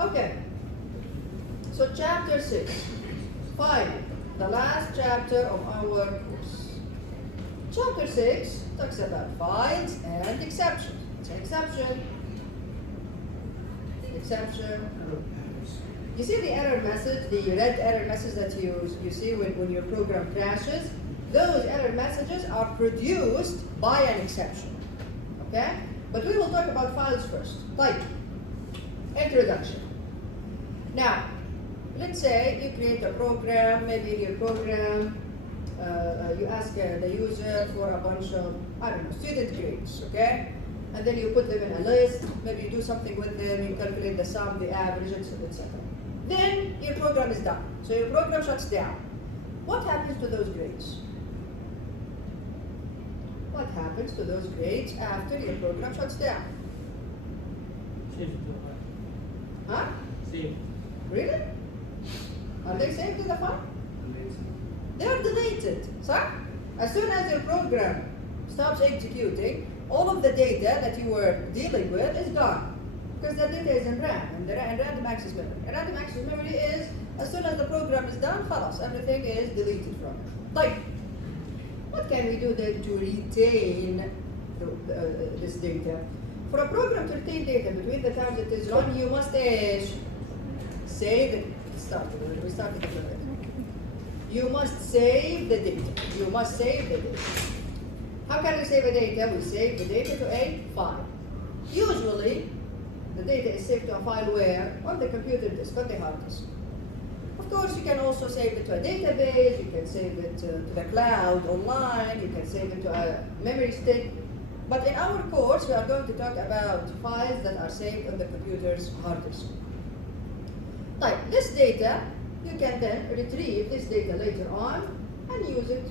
Okay. So chapter 6. Finally, the last chapter of our course. Chapter 6 talks about files and exceptions. It's an exception. Exception. You see the error message, the red error message that you see when your program crashes? Those error messages are produced by an exception. Okay? But we will talk about files first. Type. Introduction. Now, let's say you create a program, maybe in your program, you ask the user for a bunch of, I don't know, student grades, okay? And then you put them in a list, maybe you do something with them, you calculate the sum, the average, etc. Then your program is done. So your program shuts down. What happens to those grades? What happens to those grades after your program shuts down? Save it to a file. Huh? Save. Really? Are they saved in the file? They are deleted. So, as soon as your program stops executing, all of the data that you were dealing with is gone. Because that data is in RAM, and random access memory. And random access memory is, as soon as the program is done, خلاص, everything is deleted from it. Like, what can we do then to retain this data? For a program to retain data between the times it is run, you must save it. We started it already. You must save the data. You must save the data. How can we save the data? We save the data to a file. Usually, the data is saved to a file where? On the computer disk, on the hard disk. Of course, you can also save it to a database, you can save it to the cloud online, you can save it to a memory stick. But in our course, we are going to talk about files that are saved on the computer's hard disk. Like this data, you can then retrieve this data later on and use it.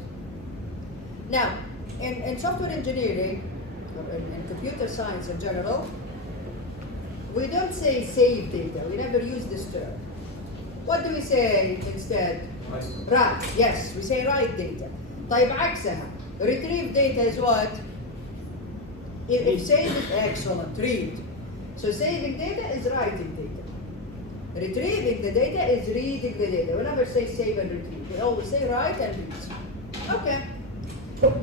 Now, in software engineering, or in computer science in general, we don't say save data. We never use this term. What do we say instead? Write. Yes, we say write data. طيب عكسها. Retrieve data is what? If save is excellent, read. So saving data is writing data. Retrieving the data is reading the data. We never say save and retrieve. We always say write and read. Okay.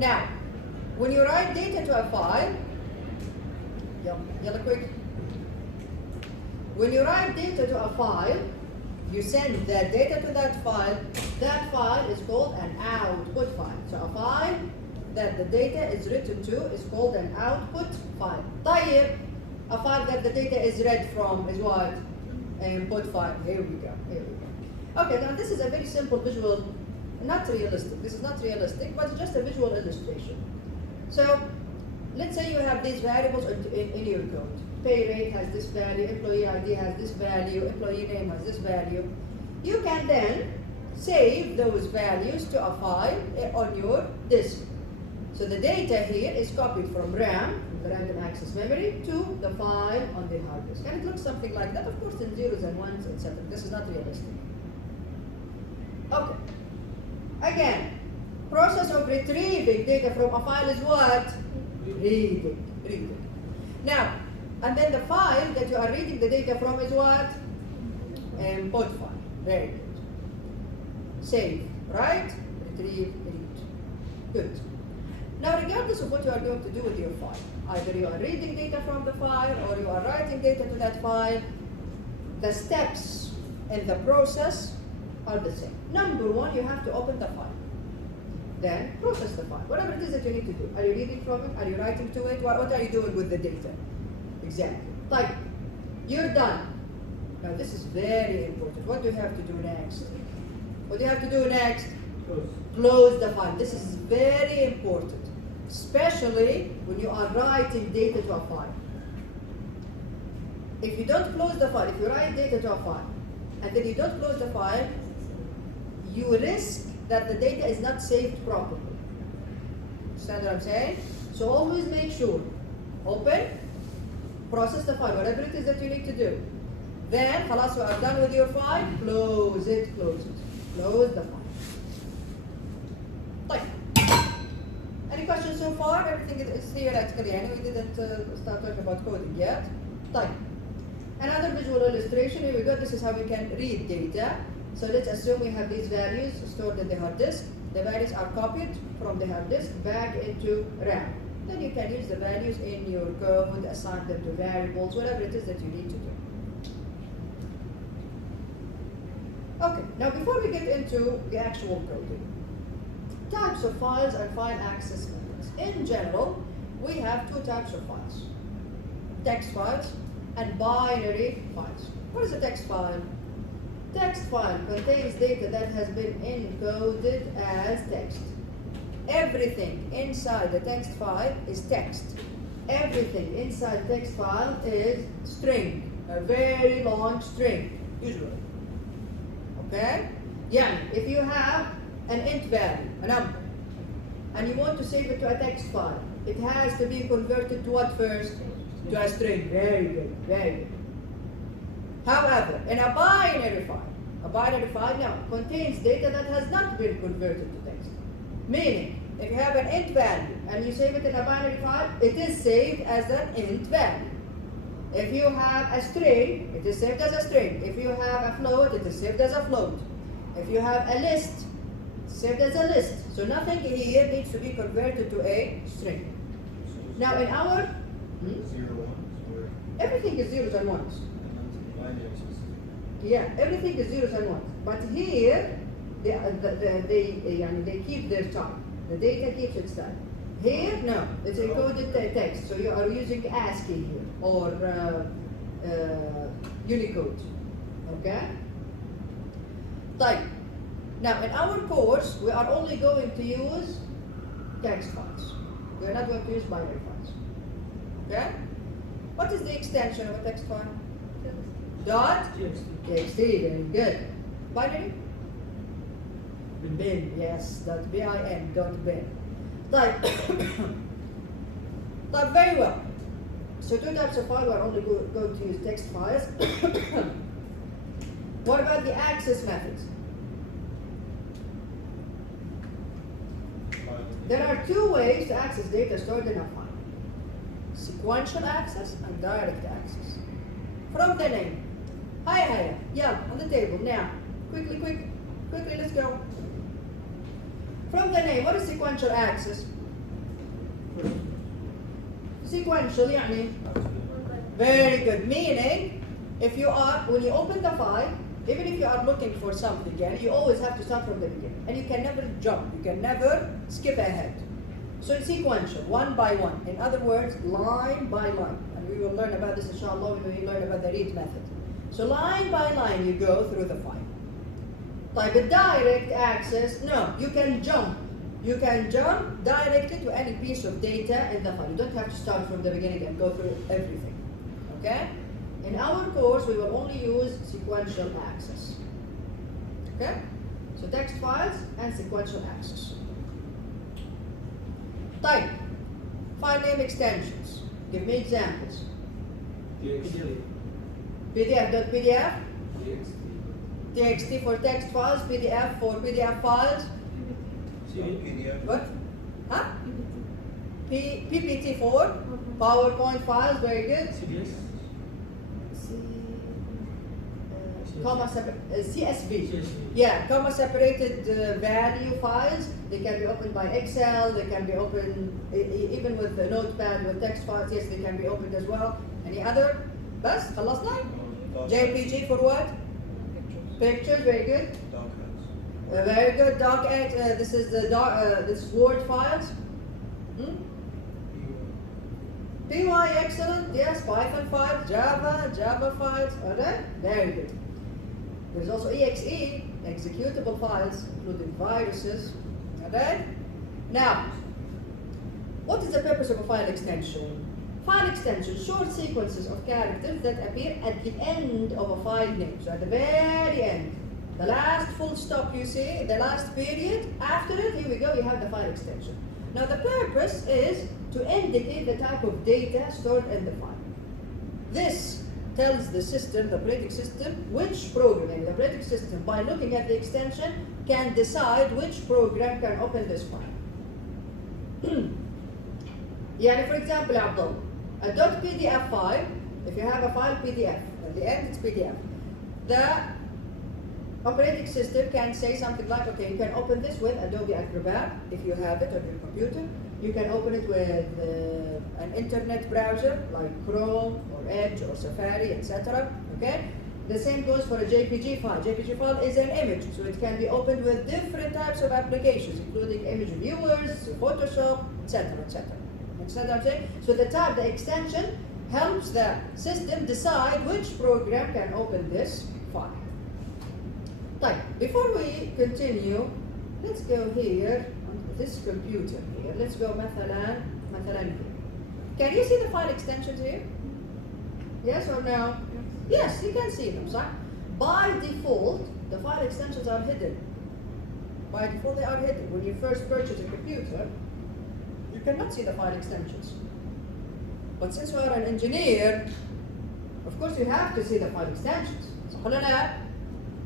Now, when you write data to a file, yalla quick. When you write data to a file, you send that data to that file is called an output file. So a file that the data is written to is called an output file. طيب, a file that the data is read from is what? An input file. Here we go. Okay, now this is a very simple visual, not realistic. This is not realistic, but just a visual illustration. So, let's say you have these variables in your code. Pay rate has this value, employee ID has this value, employee name has this value. You can then save those values to a file on your disk. So the data here is copied from RAM, the random access memory, to the file on the hard disk. And it looks something like that, of course, in zeros and ones, etc. This is not realistic. Okay. Again, process of retrieving data from a file is what? Reading. Now, and then the file that you are reading the data from is what? Input file. Very good. Save, right? Retrieve, read. Good. Now, regardless of what you are going to do with your file, either you are reading data from the file or you are writing data to that file, the steps in the process are the same. Number one, you have to open the file. Then process the file. Whatever it is that you need to do. Are you reading from it? Are you writing to it? What are you doing with the data? Exactly. Type. You're done. Now this is very important. What do you have to do next? What do you have to do next? Close the file. This is very important. Especially when you are writing data to a file. If you don't close the file, if you write data to a file, and then you don't close the file, you risk that the data is not saved properly. Understand what I'm saying? So always make sure. Open, process the file, whatever it is that you need to do. Then, خلاص, you are done with your file, close it. Close the file. طيب. Any questions so far? Everything is theoretical. We didn't start talking about coding yet. طيب. Another visual illustration, here we go, this is how we can read data. So let's assume we have these values stored in the hard disk. The values are copied from the hard disk back into RAM. Then you can use the values in your code, assign them to variables, whatever it is that you need to do. Okay, now before we get into the actual coding, types of files and file access methods. In general, we have two types of files: text files and binary files. What is a text file? Text file contains data that has been encoded as text. Everything inside the text file is text. Everything inside text file is string, a very long string, usually. Okay? Yeah, if you have an int value, a number, and you want to save it to a text file, it has to be converted to what first? To a string. Very good, very good. However, in a binary file now contains data that has not been converted to text. Meaning, if you have an int value and you save it in a binary file, it is saved as an int value. If you have a string, it is saved as a string. If you have a float, it is saved as a float. If you have a list, it's saved as a list. So nothing here needs to be converted to a string. Now in our everything is zeros and ones. Yeah, everything is zeros and ones. But here, they keep their time. The data keeps its time. Here, no, it's encoded text. So you are using ASCII here or Unicode. Okay? Type. Now, in our course, we are only going to use text files. We are not going to use binary files. Okay? What is the extension of a text file? Dot? TXT, very good. Binary? Bin, yes, .bin, .bin. Type. Type, very well. So two types of file, we're only going to use text files. What about the access methods? There are two ways to access data stored in a file: sequential access and direct access. From the name. Hiya, yeah, on the table, now. Quickly, let's go. From the name, what is sequential access? Sequential, يعني. Very good. Meaning, when you open the file, even if you are looking for something again, you always have to start from the beginning. And you can never jump, you can never skip ahead. So it's sequential, one by one. In other words, line by line. And we will learn about this, inshallah, when we learn about the read method. So line by line, you go through the file. Type of direct access, no, you can jump. You can jump directly to any piece of data in the file. You don't have to start from the beginning and go through everything. Okay? In our course, we will only use sequential access. Okay? So text files and sequential access. Type. File name extensions. Give me examples. PDF.pdf. TXT for text files. PDF for PDF files. What? Huh? PPT for PowerPoint files. Very good. CSV. Yeah, comma separated value files. They can be opened by Excel. They can be opened even with the Notepad with text files. Yes, they can be opened as well. Any other? بس خلصنا? JPG for what? Pictures. Very good. Very good. DocX. This is the this is Word files. PY, excellent. Yes, Python files, Java files. Alright, very good. There's also EXE, executable files, including viruses. Alright. Now, what is the purpose of a file extension? File extension, short sequences of characters that appear at the end of a file name. So at the very end, the last full stop you see, the last period, after it, here we go, you have the file extension. Now the purpose is to indicate the type of data stored in the file. This tells the system, the operating system, which program, the operating system, by looking at the extension, can decide which program can open this file. يعني for example, Abdul, a .pdf file, if you have a file PDF, At the end, it's PDF. The operating system can say something like, okay, you can open this with Adobe Acrobat if you have it on your computer. You can open it with an internet browser like Chrome or Edge or Safari, etc. Okay? The same goes for a JPG file. JPG file is an image, so it can be opened with different types of applications, including image viewers, Photoshop, etc., etc. Understand what I'm saying? So the extension helps the system decide which program can open this file. Right. Before we continue, let's go here on this computer here. Let's go مثلا here. Can you see the file extensions here? Yes or no? Yes, you can see them, right? By default, the file extensions are hidden. By default, they are hidden. When you first purchase a computer, you cannot see the file extensions. But since you are an engineer, of course you have to see the file extensions. صح ولا لا?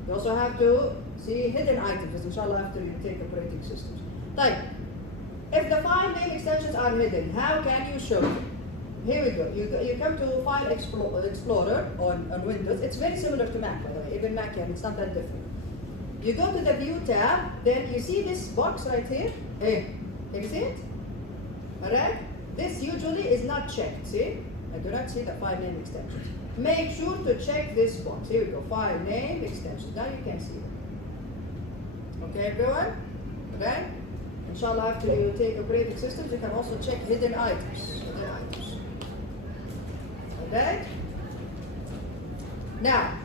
You also have to see hidden items, inshallah, after you take operating systems. طيب, if the file name extensions are hidden, how can you show them? Here we go. You come to File Explorer on Windows. It's very similar to Mac, by the way. Even Mac, it's not that different. You go to the View tab, then you see this box right here. Hey, can you see it? Alright? This usually is not checked, see? I do not see the file name extensions. Make sure to check this box. Here we go, file name extensions. Now you can see it. Okay, everyone? Alright? Inshallah, after you take operating systems, you can also check hidden items. Alright? Now,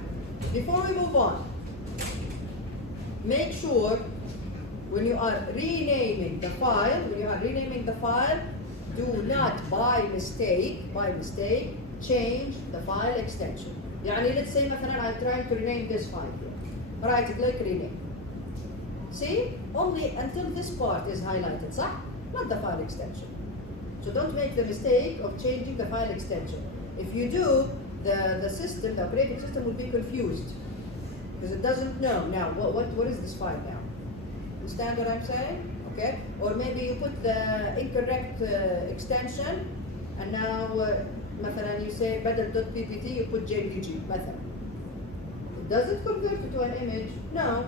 before we move on, make sure when you are renaming the file, do not by mistake change the file extension. يعني let's say مثلا I'm trying to rename this file here. Right click rename. See? Only until this part is highlighted, صح? Not the file extension. So don't make the mistake of changing the file extension. If you do, the operating system will be confused because it doesn't know now what is this file now. Understand what I'm saying? Okay? Or maybe you put the incorrect extension and now مثلا you say بدل.ppt you put jpg مثلا. Does it convert it to an image? No,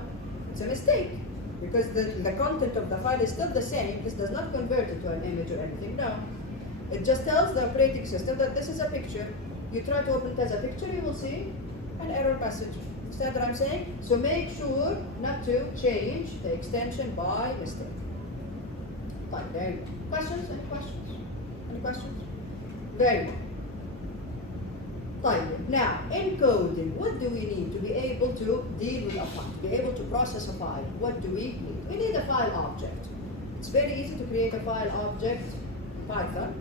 it's a mistake because the content of the file is still the same. This does not convert it to an image or anything. No, it just tells the operating system that this is a picture. You try to open it as a picture, you will see an error message. Understand what I'm saying? So make sure not to change the extension by mistake. Fine, there you go. Questions? Any questions? Any questions? Very good. Fine. Now, encoding. What do we need to be able to deal with a file? To be able to process a file, what do we need? We need a file object. It's very easy to create a file object in Python.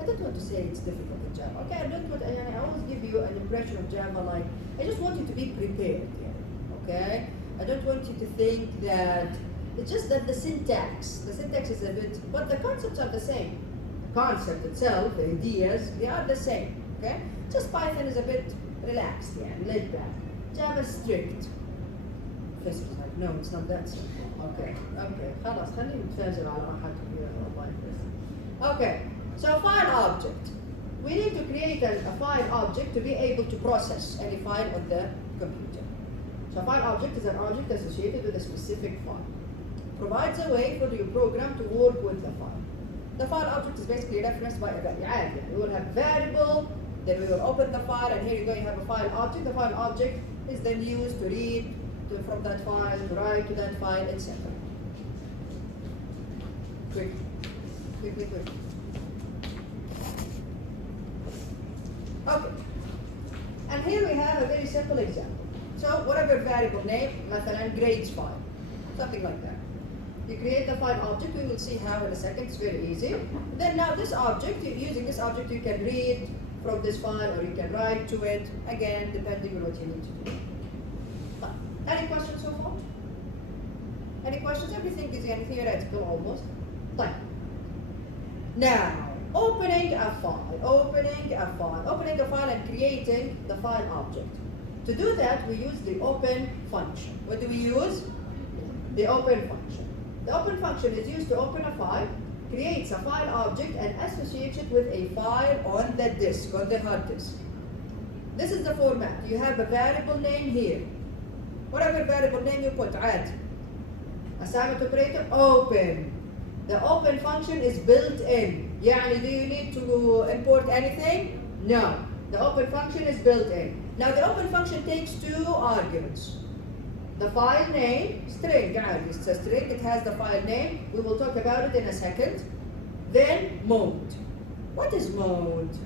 I don't want to say it's difficult in Java. Okay, I always give you an impression of Java like, I just want you to be prepared here. Okay? I don't want you to think that it's just that the syntax is a bit, but the concepts are the same. The concept itself, the ideas, they are the same. Okay? Just Python is a bit relaxed, yeah, laid back. Java is strict. Professor's like, no, it's not that simple. Okay, خلاص خلينا نتفاجئ على راحتكم يا الله يحفظك. Okay, so file object. We need to create a file object to be able to process any file on the computer. So a file object is an object associated with a specific file. Provides a way for your program to work with the file. The file object is basically referenced by a variable. We will have variable, then we will open the file, and here you go, you have a file object. The file object is then used to read from that file, to write to that file, etc. Quick. Okay. And here we have a very simple example. So whatever variable name, مثلا grades file, something like that. You create the file object, we will see how in a second, it's very easy. Then now this object, using this object you can read from this file or you can write to it, again, depending on what you need to do. Any questions so far? Any questions? Everything is theoretical almost. Fine. Now, opening a file and creating the file object. To do that, we use the open function. What do we use? The open function. The open function is used to open a file, creates a file object, and associates it with a file on the disk, on the hard disk. this is the format. You have a variable name here. Whatever variable name you put, add. Assignment operator, open. The open function is built in. يعني, do you need to import anything? No. The open function is built in. Now the open function takes two arguments. The file name, string, it's a string, it has the file name. We will talk about it in a second. Then mode. What is mode?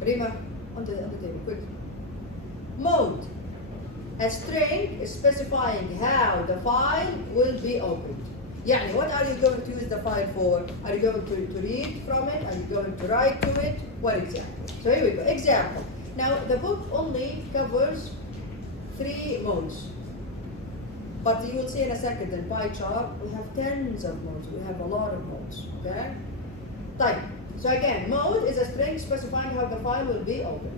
Rima, on the table, quick. Mode. A string is specifying how the file will be opened. يعني, what are you going to use the file for? Are you going to read from it? Are you going to write to it? What exactly? So here we go. Example. Now the book only covers 3 modes. But you will see in a second in pie chart, we have tens of modes. We have a lot of modes. Okay? Type. So again, mode is a string specifying how the file will be opened.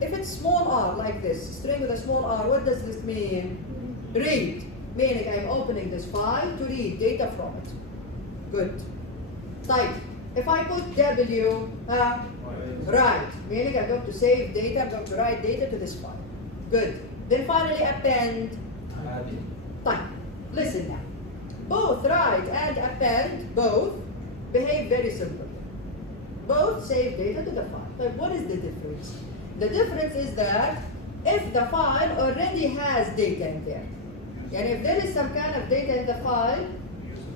If it's small r like this, string with a small r, what does this mean? Read. Meaning I'm opening this file to read data from it. Good. Type. If I put W, write. Meaning I'm going to save data, I'm going to write data to this file. Good. Then finally append. Type. Listen now. Both write and append, both behave very similarly. Both save data to the file. But what is the difference? The difference is that if the file already has data in there, and if there is some kind of data in the file,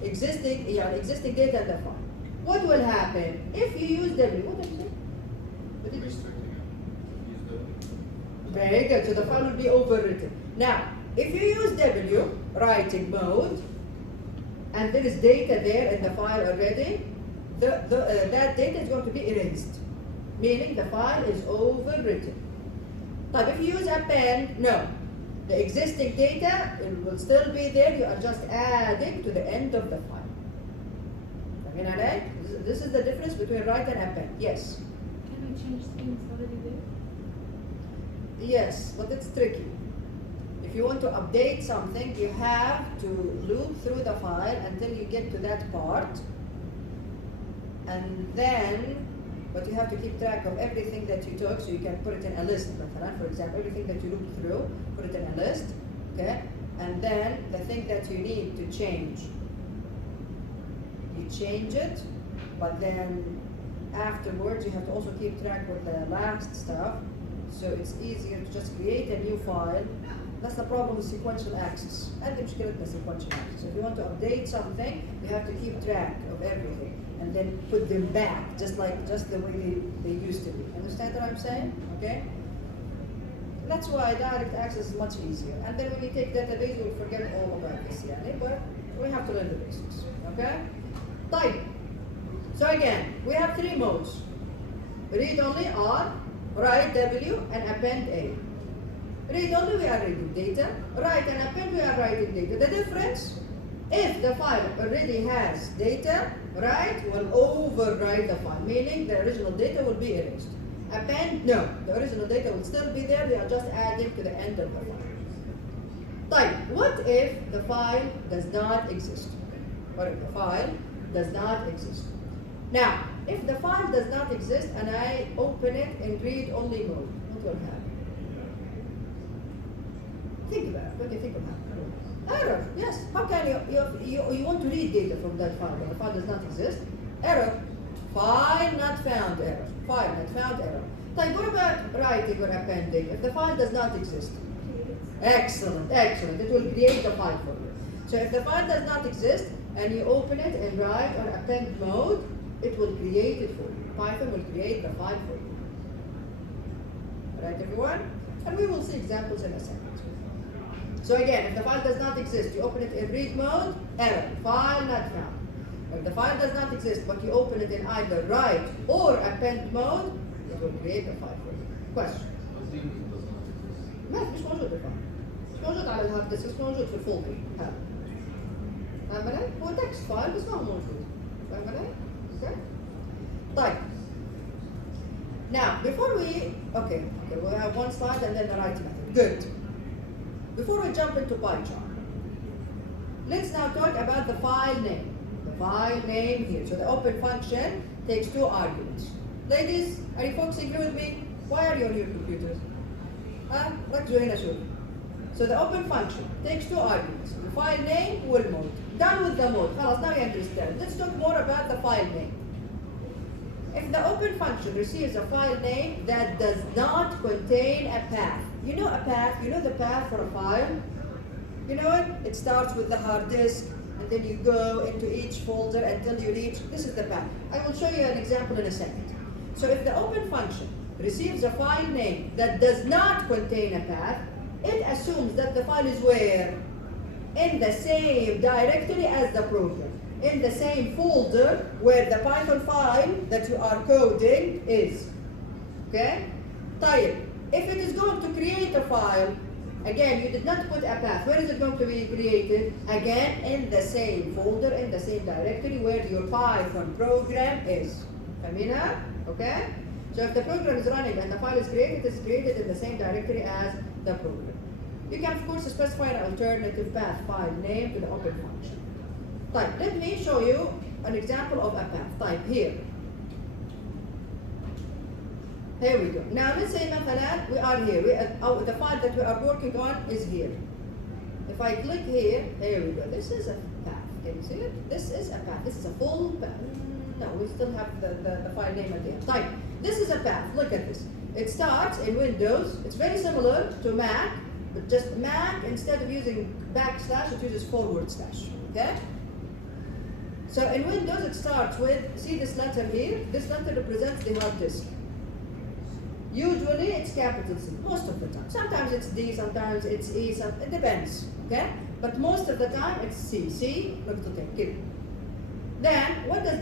existing data in the file, what will happen? If you use W, what did you say? What did you say? Very good, so the file will be overwritten. Now, if you use W, writing mode, and there is data there in the file already, that data is going to be erased, meaning the file is overwritten. But if you use append, no. The existing data will still be there, you are just adding to the end of the file. Okay, this is the difference between write and append. Yes? Can we change things already there? Yes, but it's tricky. If you want to update something, you have to loop through the file until you get to that part. And then, but you have to keep track of everything that you took, so you can put it in a list. For example, everything that you looped through, put it in a list, okay? And then the thing that you need to change, you change it, but then afterwards you have to also keep track with the last stuff, so it's easier to just create a new file. That's the problem with sequential access. هذه مشكلتنا sequential access. If you want to update something, you have to keep track of everything and then put them back, just the way they used to be. Understand what I'm saying? Okay? That's why direct access is much easier. And then when you take database, you'll forget all about this, but we have to learn the basics. Okay? Type. So again, we have 3 modes. Read only R, write W, and append A. Read only, we are reading data. Write and append, we are writing data. The difference, if the file already has data, write will overwrite the file, meaning the original data will be erased. Append, no, the original data will still be there, we are just adding to the end of the file. Type, what if the file does not exist? What if the file does not exist? Now, if the file does not exist and I open it in read-only mode, what will happen? Think about it. What do you think will happen? Error. Yes. How can you want to read data from that file, but the file does not exist? Error. File not found. Error. File not found. Error. Like, what about writing or appending? If the file does not exist. Excellent. Excellent. It will create the file for you. So if the file does not exist and you open it in write or append mode, it will create it for you. Python will create the file for you. Right, everyone? And we will see examples in a second. So again, if the file does not exist, you open it in read mode, error, file not found. If the file does not exist, but you open it in either write or append mode, it will create a file for you. Question? مش موجود الفايل. مش موجود على الهارد ديسك، مش موجود في الفولدر هذا. فاهم علي؟ هو تكست فايل بس ما هو موجود. فاهم علي؟ Okay. طيب. Now, before we have one slide and then the write method. Good. Before we jump into PyCharm, let's now talk about the file name. The file name here. So the open function takes 2 arguments. Ladies, are you folks agree with me? Why are you on your computers? ركزوا هنا شوف. So the open function takes two arguments, the file name والmode. Done with the mode. خلاص, now you understand. Let's talk more about the file name. If the open function receives a file name that does not contain a path. You know a path, you know the path for a file? You know it? It starts with the hard disk, and then you go into each folder until you reach, this is the path. I will show you an example in a second. So if the open function receives a file name that does not contain a path, it assumes that the file is where? In the same directory as the program. In the same folder where the Python file that you are coding is. Okay? طيب, if it is going to create a file, again, you did not put a path. Where is it going to be created? Again, in the same folder, in the same directory where your Python program is. فاهمينها? Okay? So if the program is running and the file is created, it is created in the same directory as the program. You can, of course, specify an alternative path file name to the open function. طيب, let me show you an example of a path. طيب, here. Here we go. Now let's say مثلا we are here. The file that we are working on is here. If I click here we go. This is a path. Can you see it? This is a path. This is a full path. No, we still have the file name at the end. طيب, this is a path. Look at this. It starts in Windows. It's very similar to Mac, but just Mac, instead of using backslash, it uses forward slash. Okay? So in Windows, it starts with, see this letter here? This letter represents the hard disk. Usually it's capital C, most of the time. Sometimes it's D, sometimes it's E, it depends, okay? But most of the time it's C. C, keep. Then, what does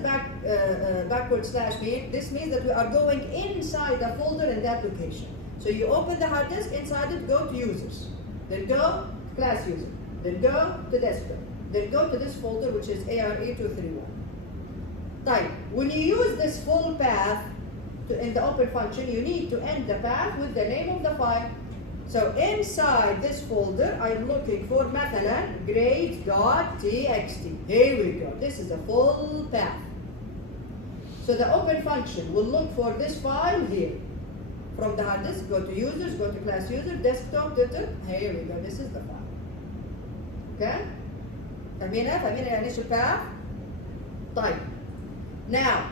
backward slash mean? This means that we are going inside the folder in that location. So you open the hard disk, inside it, go to users. Then go class user. Then go to desktop. Then go to this folder, which is ARE231. Type. When you use this full path in the open function, you need to end the path with the name of the file. So inside this folder, I'm looking for مثلا grades.txt. Here we go. This is a full path. So the open function will look for this file here. From the hard disk, go to users, go to class user, desktop, here we go. This is the file. Okay? فاهمين يعني ايش الباth؟ طيب. Now,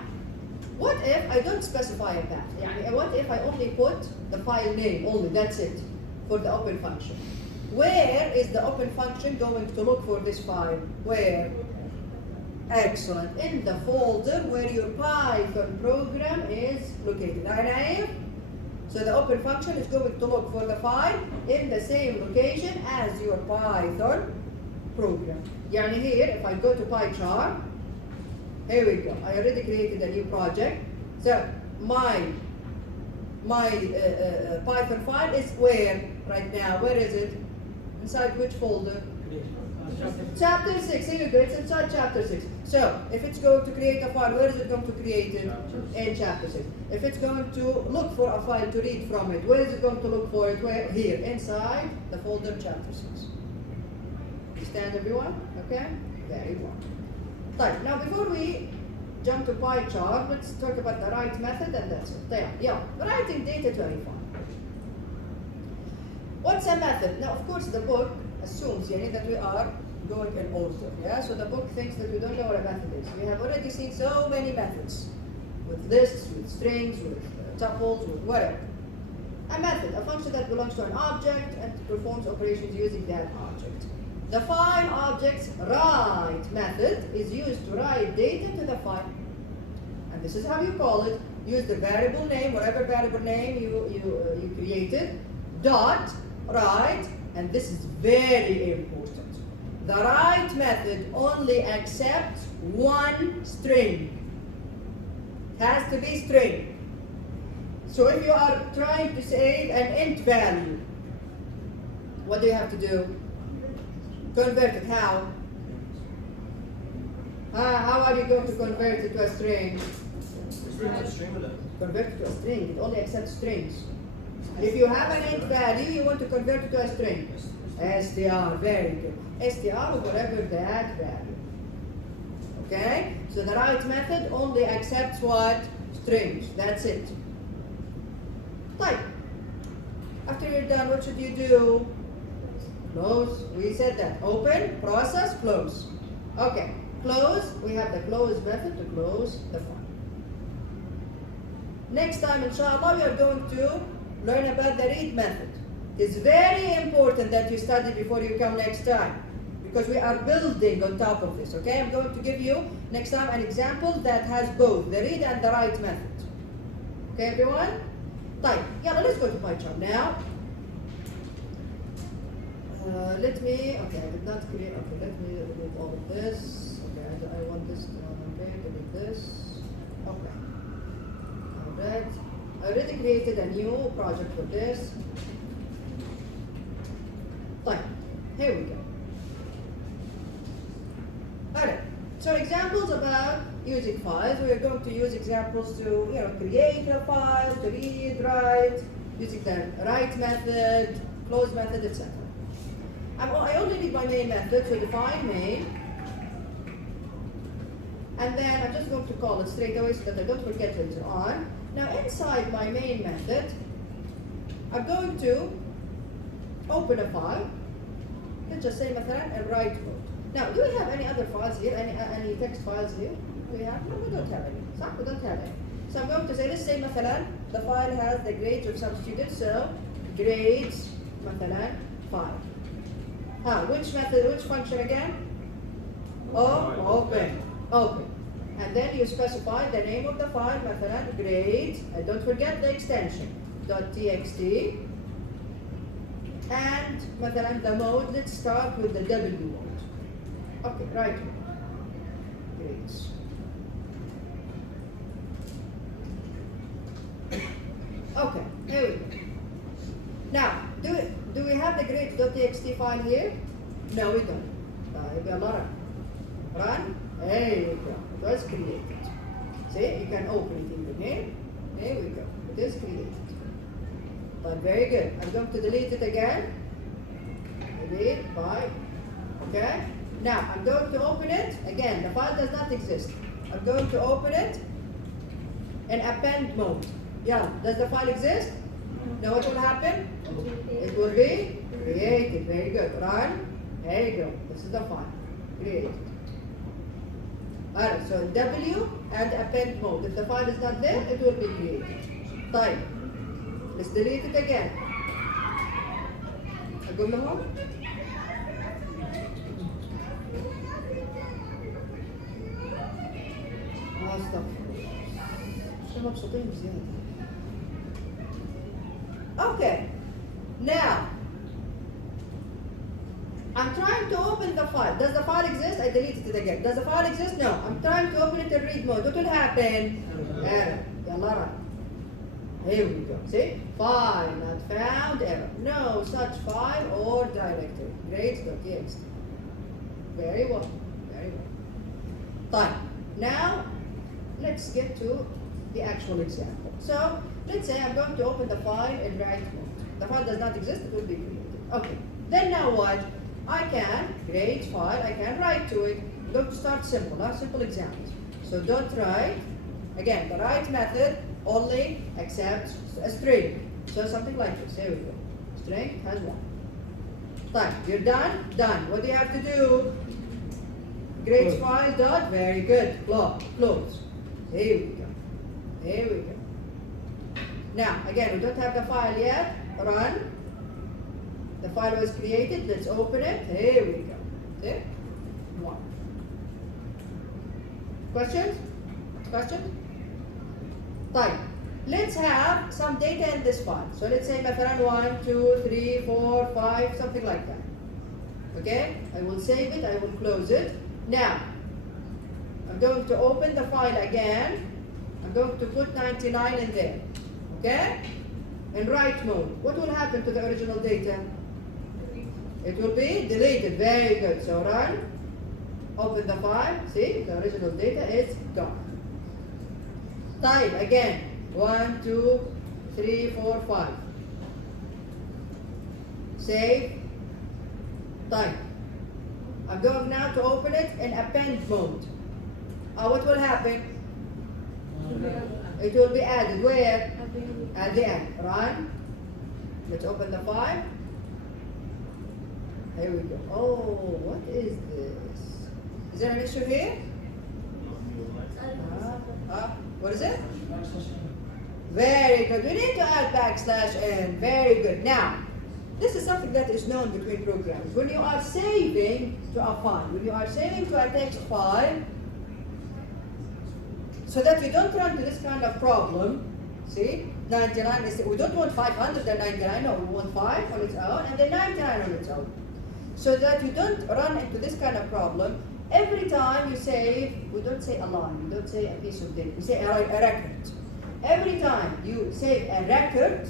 what if I don't specify a path? يعني what if I only put the file name only, that's it, for the open function? Where is the open function going to look for this file? Where? Excellent. In the folder where your Python program is located. Right? So the open function is going to look for the file in the same location as your Python program. يعني here, if I go to PyCharm, here we go. I already created a new project. So my Python file is where right now? Where is it? Inside which folder? Chapter 6. Here we go. It's inside chapter 6. So if it's going to create a file, where is it going to create it? In chapter 6. If it's going to look for a file to read from it, where is it going to look for it? Where? Here, inside the folder chapter 6. Understand everyone? Okay? Very well. Right, now before we jump to PyCharm, let's talk about the write method and that's it. There, yeah, writing data to any file. What's a method? Now, of course, the book assumes that we are going in order. Yeah, so the book thinks that we don't know what a method is. We have already seen so many methods with lists, with strings, with tuples, with whatever. A method, a function that belongs to an object and performs operations using that object. The file object's write method is used to write data to the file. And this is how you call it. Use the variable name, whatever variable name you created, dot, write, and this is very important. The write method only accepts one string. It has to be string. So if you are trying to save an int value, what do you have to do? Convert it. How? How are you going to convert it to a string? Convert it to a string. It only accepts strings. If you have an int value, you want to convert it to a string. str, very good. str or whatever that value. Okay? So the write method only accepts what? strings. That's it. Type. After you're done, what should you do? Close. We said that. Open, process, close. Okay. Close. We have the close method to close the file. Next time, inshallah, we are going to learn about the read method. It's very important that you study before you come next time, because we are building on top of this, okay? I'm going to give you next time an example that has both the read and the write method. Okay, everyone? Type. Yeah, let's go to PyCharm now. Okay, I did not create, okay, let me delete all of this. Okay, I want this, okay, delete this. Okay. Alright. I already created a new project for this. Fine. Here we go. Alright. So examples about using files. We are going to use examples to create a file, to read, write, using the write method, close method, etc. I only need my main method to define main. And then I'm just going to call it straight away so that I don't forget later on. Now inside my main method, I'm going to open a file. Let's just say مثلا a write mode. Now, do we have any other files here? Any text files here? Do we have? No, we don't have any. So we don't have any. So I'm going to say, let's say مثلا the file has the grades of some students. So grades مثلا 5. Which method? Which function again? Open. Open. And then you specify the name of the file, مثلا grades, and don't forget the extension, .txt. And مثلا the mode, let's start with the W mode. Okay, right. Grades. Okay, here we go. Now, do we have the grades.txt file here? No, we don't. Run. There you go. It was created. See, you can open it even here. There we go. It is created. But very good. I'm going to delete it again. Delete. Fine. Okay. Now I'm going to open it again. The file does not exist. I'm going to open it in append mode. Yeah. Does the file exist? Now what will happen? It will be created. Very good. Run. There you go. This is the file. Created. Alright, so W and append mode. If the file is not there, it will be created. Type. Let's delete it again. أقول لهم Okay. Now, I'm trying to open the file. Does the file exist? I deleted it again. Does the file exist? No. I'm trying to open it in read mode. What will happen? Error. Here we go. See? File not found, error. No such file or directory. Grades.txt. Very well. Very well. Fine. Now, let's get to the actual example. So, let's say I'm going to open the file in write mode. The file does not exist, it will be created. Okay. Then now what? I can grades file, I can write to it. I'm going to start simple, simple examples. So don't write. Again, the write method only accepts a string. So something like this. Here we go. String has 1. Fine. You're done? Done. What do you have to do? Grades file dot. Very good. Close. Here we go. Here we go. Now, again, we don't have the file yet. Run. The file was created. Let's open it. Here we go. See? 1. Questions? Questions? Fine. Let's have some data in this file. So let's say مثلا 1, 2, 3, 4, 5, something like that. Okay? I will save it. I will close it. Now, I'm going to open the file again. I'm going to put 99 in there. Okay? In write mode. What will happen to the original data? It will be deleted. Very good. So run. Open the file. See? The original data is gone. Type again. 1, 2, 3, 4, 5. Save. Type. I'm going now to open it in append mode. What will happen? It will be added where? At the end. At the end. Run. Let's open the file. Here we go. Oh, what is this? Is there an issue here? What is it? Very good. We need to add \n. Very good. Now, this is something that is known between programs. When you are saving to a file, when you are saving to a text file, so that we don't run into this kind of problem, see, 99 is, we don't want 599, no, we want 5 on its own, and then 99 on its own. So that you don't run into this kind of problem, every time you save, we don't say a line, we don't say a piece of data, we say a record. Every time you save a record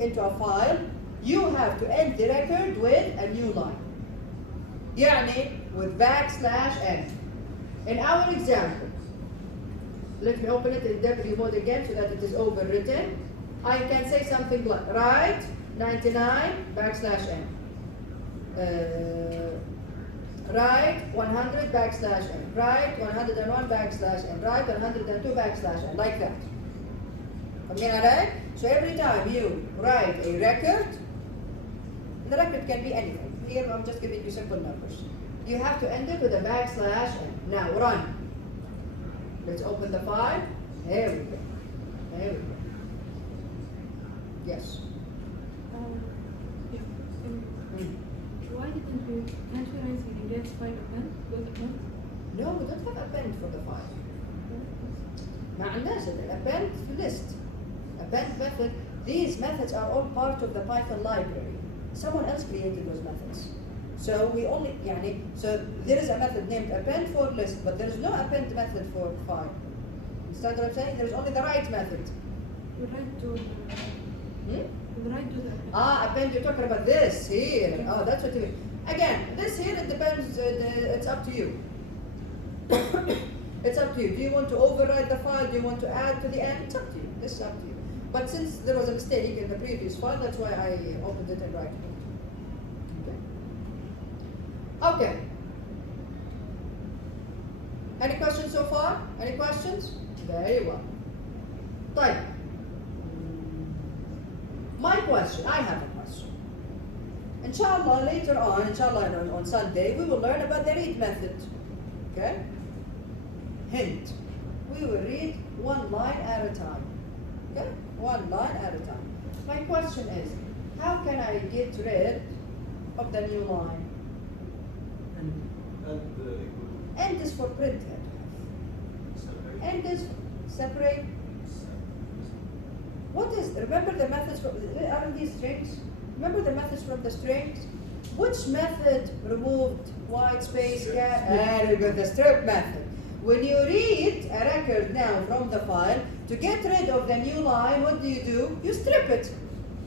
into a file, you have to end the record with a new line. يعني with \n. In our example, let me open it in W mode again so that it is overwritten. I can say something like write 99 \n. Write 100 \n. Write 101 \n. Write 102 \n. Like that. Okay, alright? So every time you write a record, the record can be anything. Here I'm just giving you simple numbers. You have to end it with a \n. Now run. Let's open the file. There we go. There we go. Yes. Why didn't we write the get 5 append? Was it not? No, we don't have append for the file. ما عندناش append list. Append method. These methods are all part of the Python library. Someone else created those methods. So we only, so there is a method named append for list, but there is no append method for file. Understand what I'm saying? There is only the write method. We write to we write to the Append, you're talking about this here. Oh, that's what you mean. Again, this here, it depends, it's up to you. It's up to you. Do you want to override the file? Do you want to add to the end? It's up to you. This is up to you. But since there was a mistake in the previous file, that's why I opened it and write it. Okay. Any questions so far? Any questions? Very well. طيب. My question, I have a question. Inshallah, later on, inshallah on Sunday, we will learn about the read method. Okay? Hint. We will read one line at a time. Okay? One line at a time. My question is, how can I get rid of the new line? End is for printhead. End is separate. What is, remember the methods from, aren't these strings? Remember the methods from the strings? Which method removed white space, very good, the strip method. When you read a record now from the file, to get rid of the new line, what do? You strip it.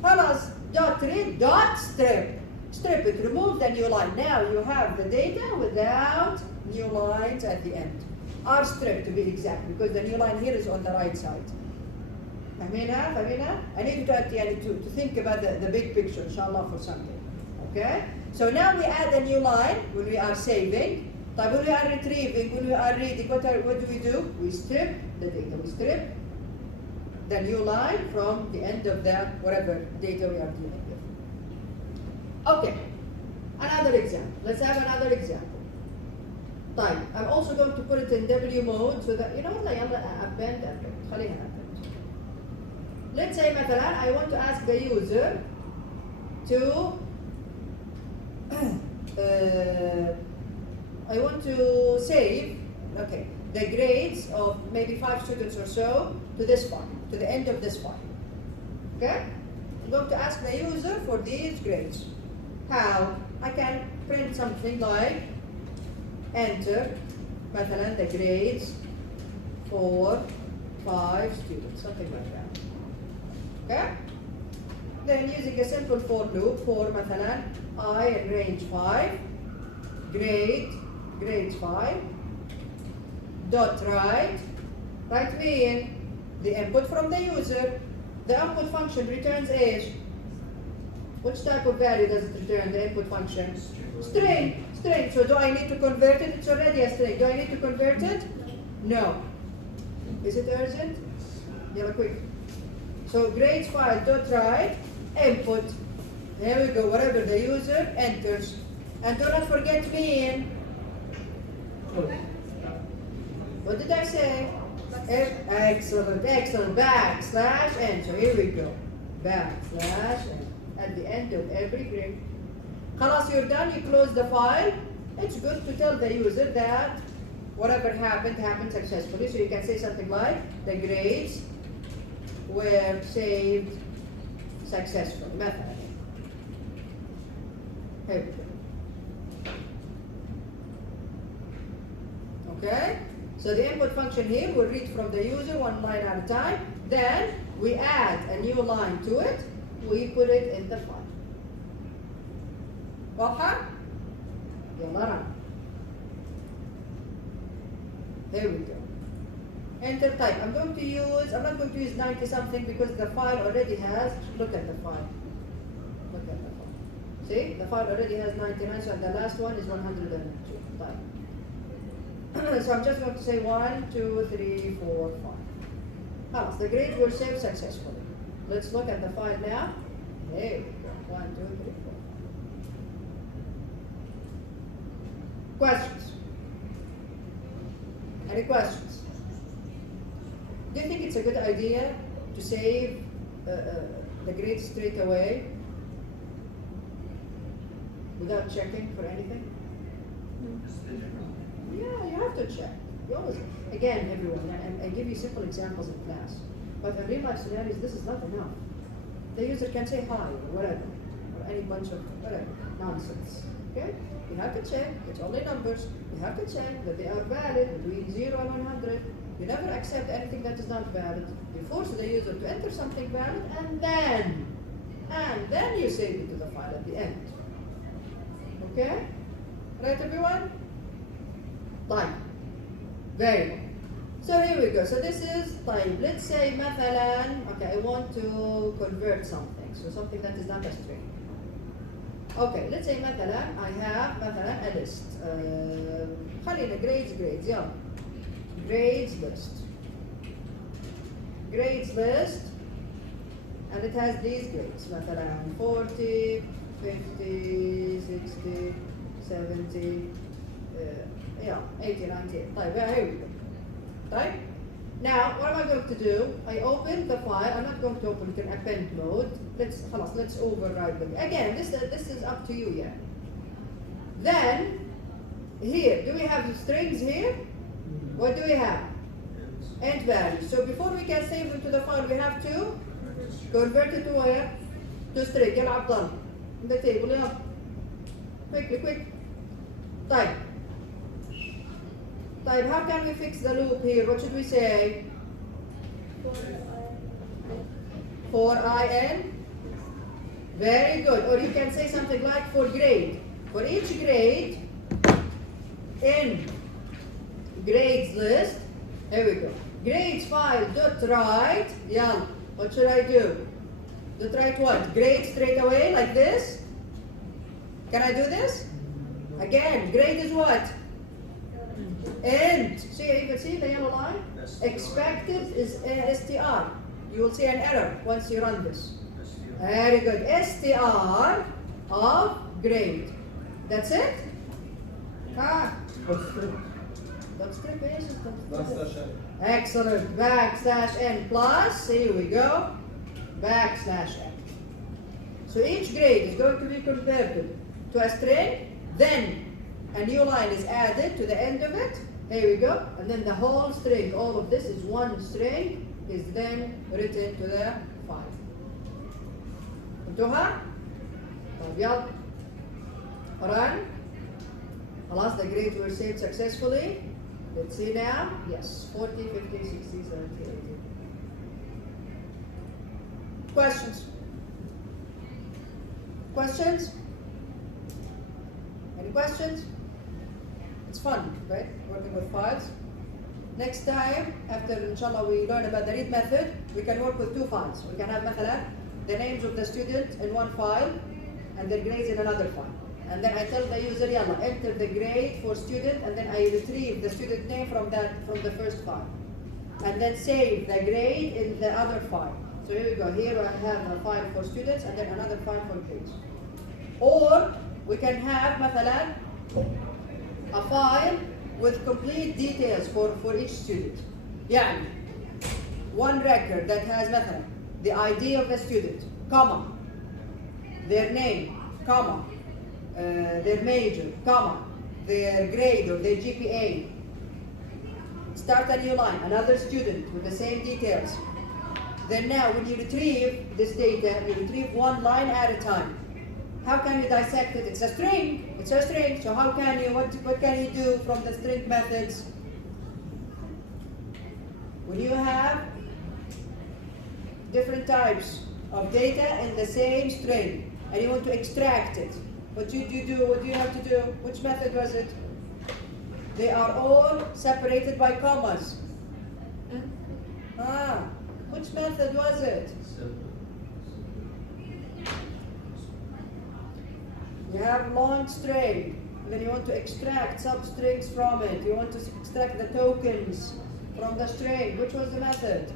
خلاص, dot read, dot strip. Strip it, remove the new line. Now you have the data without new lines at the end. R strip to be exact, because the new line here is on the right side. فهمينا؟ I need you to think about the big picture, inshallah, for something. Okay? So now we add a new line when we are saving. But when we are retrieving, when we are reading, what do? We strip the data. We strip the new line from the end of the whatever data we are dealing with. Okay. Another example. Let's have another example. طيب. I'm also going to put it in W mode so that, you know what, append. خليها append. Let's say مثلا I want to ask the user to I want to save the grades of maybe 5 students or so to this file, to the end of this file. Okay? I'm going to ask the user for these grades. How? I can print something like enter مثلا the grades for 5 students, something like that. Okay? Then using a simple for loop for مثلا I in range 5, grades 5, dot write mean the input from the user. The input function returns age. Which type of value does it return, the input function? String. So do I need to convert it? It's already a string. Do I need to convert it? No. Is it urgent? Yalla quick. So grades file dot write input. Here we go. Whatever the user enters, and do not forget mean. What did I say? Excellent, excellent. Backslash n. So here we go. Backslash n. At the end of every grade. خلاص, you're done. You close the file. It's good to tell the user that whatever happened successfully. So you can say something like the grades were saved successfully. مثلا. Here we go. Okay? So the input function here will read from the user one line at a time. Then we add a new line to it. We put it in the file. واضحة؟ يلا run. Here we go. Enter type. I'm not going to use 90 something because the file already has, look at the file. Look at the file. See? The file already has 99, so the last one is 102. Type. So I'm just going to say 1, 2, 3, 4, 5. The grades were saved successfully. Let's look at the file now. There we go. 1, 2, 3, 4. Questions? Any questions? Do you think it's a good idea to save the grades straight away without checking for anything? Yeah, you have to check. You always, again, everyone, I give you simple examples in class. But in real life scenarios, this is not enough. The user can say hi or whatever, or any bunch of whatever, nonsense. Okay? You have to check. It's only numbers. You have to check that they are valid between 0 and 100. You never accept anything that is not valid. You force the user to enter something valid, and then you save it to the file at the end. Okay? Right, everyone? Fine. Very good. So here we go. So this is طيب. Let's say مثلا, okay, I want to convert something. So something that is not a string. Okay, let's say مثلا I have مثلا a list. خلينا grades يلا. Grades list. And it has these grades. مثلا 40, 50, 60, 70, 80, 90. طيب, here we go. Right? Now, what am I going to do? I open the file. I'm not going to open it in append mode. Let's override them. Again, this is up to you, yeah. Then, here, do we have strings here? What do we have? Int values. So before we can save them to the file, we have to convert it to where? To string. يلا عبد الله. In the table, yeah. Quick. طيب, how can we fix the loop here? What should we say? For in? Very good. Or you can say something like for grade. For each grade, in grades list, here we go. Grades file dot write. Yeah. What should I do? Dot write what? Grade straight away like this? Can I do this? Again, grade is what? Int. See the yellow line? Expected is str. You will see an error once you run this. Very good. str of grade. That's it? Excellent. Backslash n plus. Here we go. Backslash n. So each grade is going to be converted to a string. Then a new line is added to the end of it. Here we go. And then the whole string, all of this is one string, is then written to the file. انتهى؟ طيب يلا. Run. خلاص, the grades were saved successfully. Let's see now. Yes, 40, 50, 60, 70, 80. Questions? Questions? Any questions? It's fun, right? Working with files. Next time, after inshallah we learn about the read method, we can work with two files. We can have مثلا the names of the students in one file and their grades in another file. And then I tell the user, yalla, enter the grade for student, and then I retrieve the student name from the first file. and then save the grade in the other file. So here we go. Here I have a file for students and then another file for grades. Or we can have مثلا a file with complete details for each student. يعني one record that has مثلا the ID of the student, comma, their name, comma, their major, comma, their grade or their GPA. Start a new line, another student with the same details. Then now when you retrieve this data, you retrieve one line at a time. How can you dissect it? It's a string. It's a string. So how can you, what can you do from the string methods? When you have different types of data in the same string and you want to extract it, what do you do? What do you have to do? Which method was it? They are all separated by commas. Which method was it? You have long string, and then you want to extract substrings from it. You want to extract the tokens from the string. Which was the method?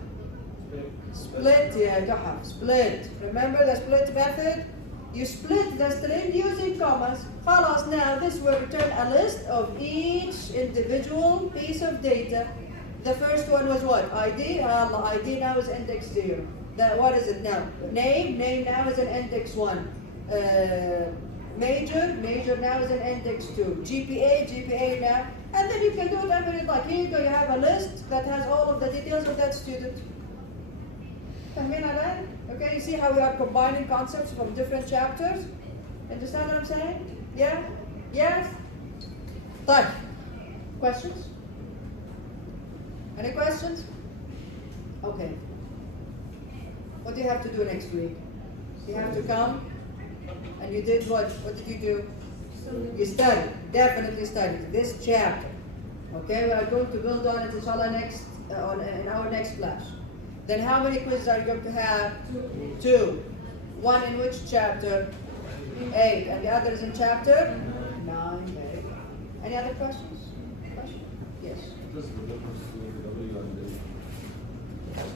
Split, yeah, Gahaf, split. Remember the split method? You split the string using commas. خلاص, now this will return a list of each individual piece of data. The first one was what? ID? ID now is index 0. What is it now? Name now is an index 1. Major now is an index 2. GPA now. And then you can do whatever you like. Here you go, you have a list that has all of the details of that student. Okay, you see how we are combining concepts from different chapters? Understand what I'm saying? Yeah? Yes? Fine. Questions? Any questions? Okay. What do you have to do next week? You have to come, and you did what? What did you do? You studied. Definitely studied this chapter. Okay, we are going to build on it inshallah in our next class. Then how many quizzes are you going to have? 2. One in which chapter? 8. And the other is in chapter 9. Very good. Any other questions? Yes.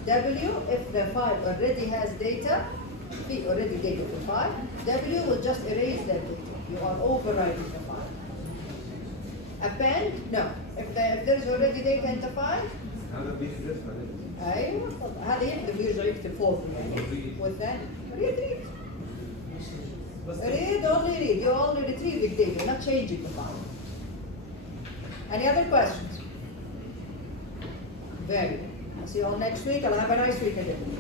W, if the file already has data, P already data the file, W will just erase that data. You are overriding the file. Append, no. If there's already data in the file, ايوه هذا يحذف يرجع يكتب فوق يعني والثاني read only read. You only retrieve the data, not changing the file. Any other questions? Very good. I'll see you all next week. I'll have a nice week again.